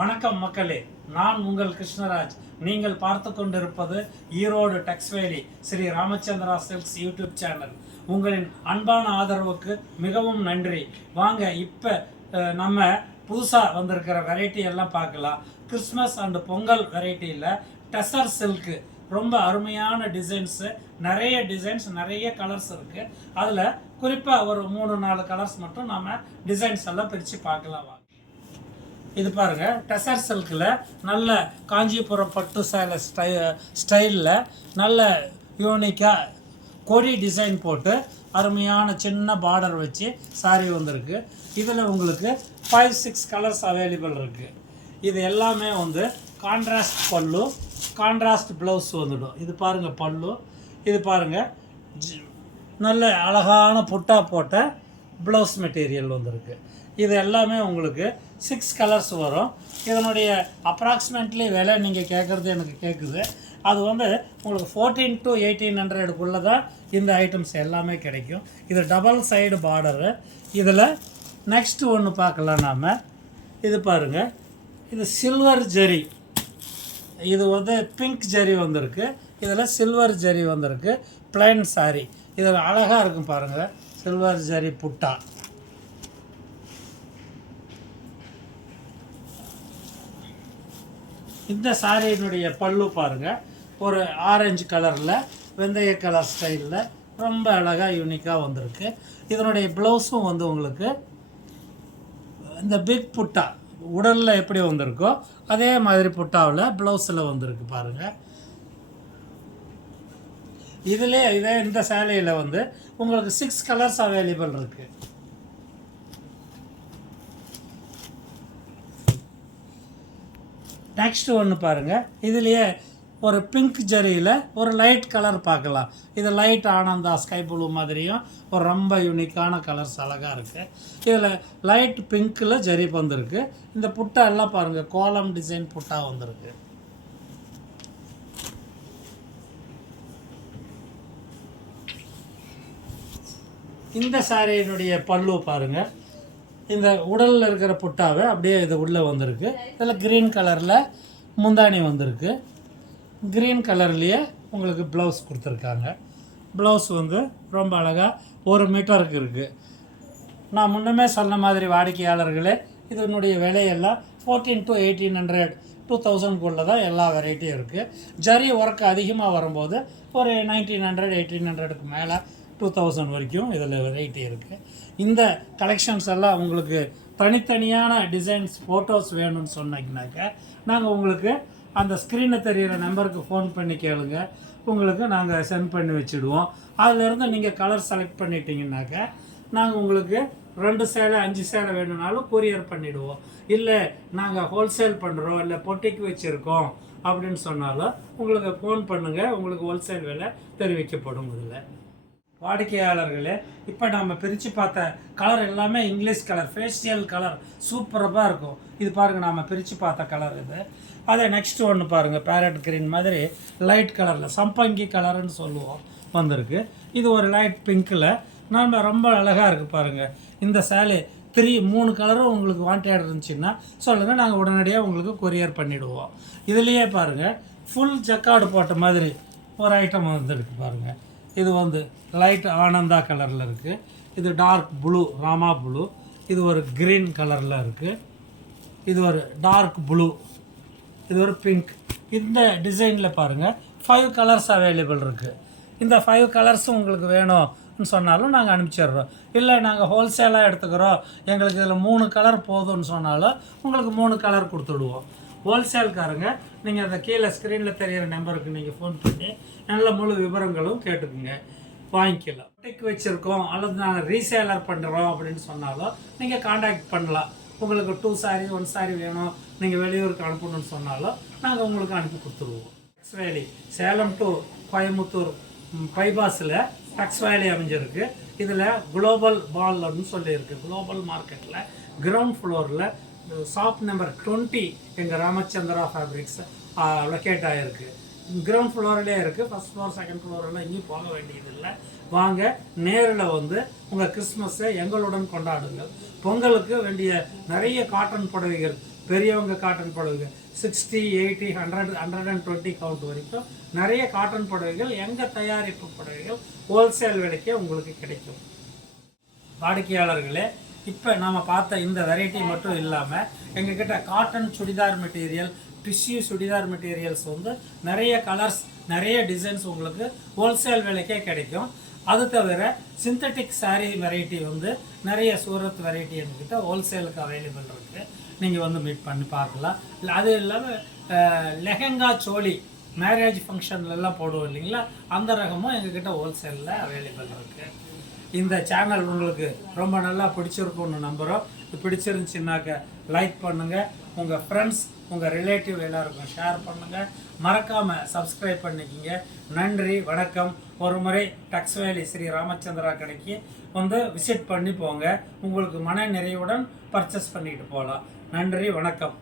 வணக்கம் மக்களே, நான் உங்கள் கிருஷ்ணராஜ். நீங்கள் பார்த்து கொண்டிருப்பது Erode Texvalley Sri Ramachandra silks YouTube channel. உங்களின் அன்பான ஆதரவுக்கு மிகவும் நன்றி. வாங்க இப்போ நம்ம புதுசாக வந்திருக்கிற வெரைட்டி எல்லாம் பார்க்கலாம். கிறிஸ்மஸ் அண்டு பொங்கல் வெரைட்டியில் டெசர் சில்க்கு ரொம்ப அருமையான டிசைன்ஸு, நிறைய டிசைன்ஸ், நிறைய கலர்ஸ் இருக்குது. அதில் குறிப்பாக ஒரு 3-4 கலர்ஸ் மட்டும் நம்ம டிசைன்ஸ் எல்லாம் பிரித்து பார்க்கலாம். இது பாருங்க, டெசர் சில்கில் நல்ல காஞ்சிபுரம் பட்டு சேலை ஸ்டைலில் நல்ல யூனிக்காக கொடி டிசைன் போட்டு அருமையான சின்ன பார்டர் வச்சு சாரி வந்திருக்கு. இதில் உங்களுக்கு 5-6 கலர்ஸ் அவைலபிள் இருக்குது. இது எல்லாமே வந்து கான்ட்ராஸ்ட் பல்லு, கான்ட்ராஸ்ட் ப்ளவுஸ் வந்துடும். இது பாருங்கள் பல்லு, இது பாருங்கள் நல்ல அழகான புட்டா போட்ட ப்ளவுஸ் மெட்டீரியல் வந்திருக்கு. இது எல்லாமே உங்களுக்கு 6 கலர்ஸ் வரும். இதனுடைய அப்ராக்சிமேட்லி விலை நீங்கள் கேட்குறது எனக்கு கேட்குது. அது வந்து உங்களுக்கு 1400 to 1800 தான் இந்த ஐட்டம்ஸ் எல்லாமே கிடைக்கும். இது டபுள் சைடு பார்டரு. இதில் நெக்ஸ்ட்டு ஒன்று பார்க்கலாம் நாம். இது பாருங்கள், இது சில்வர் ஜரி. இது வந்து பிங்க் ஜரி வந்திருக்கு, இதில் சில்வர் ஜரி வந்திருக்கு. பிளைன் சாரி, இதில் அழகாக இருக்கும் பாருங்கள், சில்வர் ஜரி புட்டா. இந்த சாரியினுடைய பல்லு பாருங்கள், ஒரு ஆரஞ்சு கலரில் வெந்தய கலர் ஸ்டைலில் ரொம்ப அழகாக யூனிக்காக வந்திருக்கு. இதனுடைய ப்ளவுஸும் வந்து உங்களுக்கு இந்த பிக் புட்டா உடலில் எப்படி வந்திருக்கோ அதே மாதிரி புட்டாவில் ப்ளவுஸில் வந்திருக்கு பாருங்கள். இதே இந்த சேலையில் வந்து உங்களுக்கு 6 கலர்ஸ் அவைலபிள் இருக்குது. நெக்ஸ்ட்டு ஒன்று பாருங்கள், இதுலேயே ஒரு பிங்க் ஜரியில் ஒரு லைட் கலர் பார்க்கலாம். இது லைட் ஆனந்தா ஸ்கை ப்ளூ மாதிரியும் ஒரு ரொம்ப யூனிக்கான கலர்ஸ் அழகாக இருக்குது. இதில் லைட் பிங்க்கில் ஜரி வந்திருக்கு. இந்த புட்டா எல்லாம் பாருங்கள், கோலம் டிசைன் புட்டா வந்திருக்கு. இந்த சாரியினுடைய பல்லு பாருங்கள், இந்த உடலில் இருக்கிற புட்டாவை அப்படியே இது உள்ளே வந்திருக்கு. இதில் க்ரீன் கலரில் முந்தானி வந்திருக்கு. க்ரீன் கலர்லேயே உங்களுக்கு ப்ளவுஸ் கொடுத்துருக்காங்க. ப்ளவுஸ் வந்து ரொம்ப அழகாக 1 மீட்டருக்கு இருக்குது. நான் முன்னமே சொன்ன மாதிரி வாடிக்கையாளர்களே, இதனுடைய விலையெல்லாம் 1400 to 1800 2000 தான் எல்லா வெரைட்டியும் இருக்குது. ஜரி ஒர்க் அதிகமாக வரும்போது ஒரு 1900 1800 மேலே 2000 வரைக்கும் இதில் வெரைட்டி இருக்குது. இந்த கலெக்ஷன்ஸ் எல்லாம் உங்களுக்கு தனித்தனியான டிசைன்ஸ் ஃபோட்டோஸ் வேணும்னு சொன்னீங்கன்னாக்க நாங்கள் உங்களுக்கு அந்த ஸ்க்ரீனில் தெரிகிற நம்பருக்கு ஃபோன் பண்ணி கேளுங்க, உங்களுக்கு நாங்கள் சென்ட் பண்ணி வச்சுடுவோம். அதிலேருந்து நீங்கள் கலர் செலக்ட் பண்ணிட்டீங்கன்னாக்க நாங்கள் உங்களுக்கு 2 சேலை 5 சேலை வேணும்னாலும் கொரியர் பண்ணிவிடுவோம். இல்லை நாங்கள் ஹோல்சேல் பண்ணுறோம், இல்லை பொட்டிக்கு வச்சுருக்கோம் அப்படின்னு சொன்னாலும் உங்களுக்கு ஃபோன் பண்ணுங்கள், உங்களுக்கு ஹோல்சேல் விலை தெரிவிக்கப்படும். இதில் வாடிக்கையாளர்களே, இப்போ நம்ம பிரித்து பார்த்த கலர் எல்லாமே இங்கிலீஷ் கலர், ஃபேஷியல் கலர் சூப்பராக இருக்கும். இது பாருங்கள், நாம் பிரித்து பார்த்த கலர் இது. அதே நெக்ஸ்ட்டு ஒன்று பாருங்கள், பேரட் க்ரீன் மாதிரி லைட் கலரில் சம்பங்கி கலருன்னு சொல்லுவோம் வந்திருக்கு. இது ஒரு லைட் பிங்க்கில் நம்ம ரொம்ப அழகாக இருக்குது பாருங்கள். இந்த சேலை 3 கலரும் உங்களுக்கு வாண்டட் இருந்துச்சுன்னா சொல்லுங்கள், நாங்கள் உடனடியாக உங்களுக்கு கொரியர் பண்ணிவிடுவோம். இதுலேயே பாருங்கள், ஃபுல் ஜக்கார்டு போட்ட மாதிரி ஒரு ஐட்டம் வந்துருக்கு பாருங்கள். இது வந்து லைட் ஆனந்தா கலரில் இருக்குது. இது டார்க் ப்ளூ ராமா ப்ளூ. இது ஒரு க்ரீன் கலரில் இருக்குது. இது ஒரு டார்க் ப்ளூ. இது ஒரு பிங்க். இந்த டிசைனில் பாருங்கள் 5 கலர்ஸ் அவைலபிள் இருக்குது. இந்த 5 கலர்ஸும் உங்களுக்கு வேணும்னு சொன்னாலும் நாங்கள் அனுப்பிச்சிடுறோம். இல்லை நாங்கள் ஹோல்சேலாக எடுத்துக்கிறோம், எங்களுக்கு இதில் 3 கலர் போதும்னு சொன்னாலும் உங்களுக்கு 3 கலர் கொடுத்துடுவோம். ஹோல்சேல்காரங்க நீங்கள் அந்த கீழே ஸ்க்ரீனில் தெரிகிற நம்பருக்கு நீங்கள் ஃபோன் பண்ணி நல்ல முழு விவரங்களும் கேட்டுக்குங்க, வாங்கிக்கலாம். பொட்டிக்கு வச்சுருக்கோம் அல்லது நாங்கள் ரீசேலர் பண்ணுறோம் அப்படின்னு சொன்னாலும் நீங்கள் காண்டாக்ட் பண்ணலாம். உங்களுக்கு 2 சாரி 1 சாரி வேணும், நீங்கள் வெளியூருக்கு அனுப்பணும்னு சொன்னாலும் நாங்கள் உங்களுக்கு அனுப்பி கொடுத்துருவோம். டெக்ஸ் வேலி சேலம் டு கோயம்புத்தூர் பைபாஸில் டெக்ஸ் வேலி அமைஞ்சிருக்கு. இதில் குளோபல் பால்னு சொல்லியிருக்கு. குளோபல் மார்க்கெட்டில் கிரவுண்ட் ஃப்ளோரில் ஷாப் நம்பர் 20 எங்கள் ராமச்சந்திரா ஃபேப்ரிக்ஸ் லொக்கேட் ஆகிருக்கு. கிரவுண்ட் ஃப்ளோர்லேயே இருக்குது. ஃபஸ்ட் ஃப்ளோர் செகண்ட் ஃப்ளோரெல்லாம் எங்கேயும் போக வேண்டியதில்லை. வாங்க, நேரில் வந்து உங்கள் கிறிஸ்மஸை எங்களுடன் கொண்டாடுங்கள். பொங்கலுக்கு வேண்டிய நிறைய காட்டன் புடவைகள் பெரியவங்க காட்டன் புடவைகள் 60, 80, 100, 120 கவுண்ட் வரைக்கும் நிறைய காட்டன் புடவைகள் எங்கள் தயாரிப்பு புடவைகள் ஹோல்சேல் விலைக்கே உங்களுக்கு கிடைக்கும். வாடிக்கையாளர்களே, இப்போ நாம் பார்த்த இந்த வெரைட்டி மட்டும் இல்லாமல் எங்ககிட்ட cotton churidar material, tissue churidar materials வந்து நிறைய கலர்ஸ், நிறைய டிசைன்ஸ் உங்களுக்கு ஹோல்சேல் விலைக்கே கிடைக்கும். அது தவிர சிந்தட்டிக் சாரீ வெரைட்டி வந்து நிறைய சூரத் வெரைட்டி எங்ககிட்ட ஹோல்சேலுக்கு அவைலபிள் இருக்குது. நீங்கள் வந்து மீட் பண்ணி பார்க்கலாம். இல்லை அது இல்லாமல் லெஹெங்கா சோலி மேரேஜ் ஃபங்க்ஷன்லலாம் போடுவோம் இல்லைங்களா, அந்த ரகமும் எங்ககிட்ட ஹோல்சேலில் அவைலபிள் இருக்குது. இந்த சேனல் உங்களுக்கு ரொம்ப நல்லா பிடிச்சிருக்கும்னு நம்புகிறோம். பிடிச்சிருந்துச்சுன்னாக்க லைக் பண்ணுங்கள், உங்கள் ஃப்ரெண்ட்ஸ், உங்கள் ரிலேட்டிவ் எல்லாருக்கும் ஷேர் பண்ணுங்கள். மறக்காமல் சப்ஸ்கிரைப் பண்ணிக்கிங்க. நன்றி, வணக்கம். ஒரு முறை டக்ஸ் வேலி ஸ்ரீ ராமச்சந்திரா கடைக்கு வந்து விசிட் பண்ணி போங்க. உங்களுக்கு மன நிறைவுடன் பர்ச்சேஸ் பண்ணிட்டு போகலாம். நன்றி, வணக்கம்.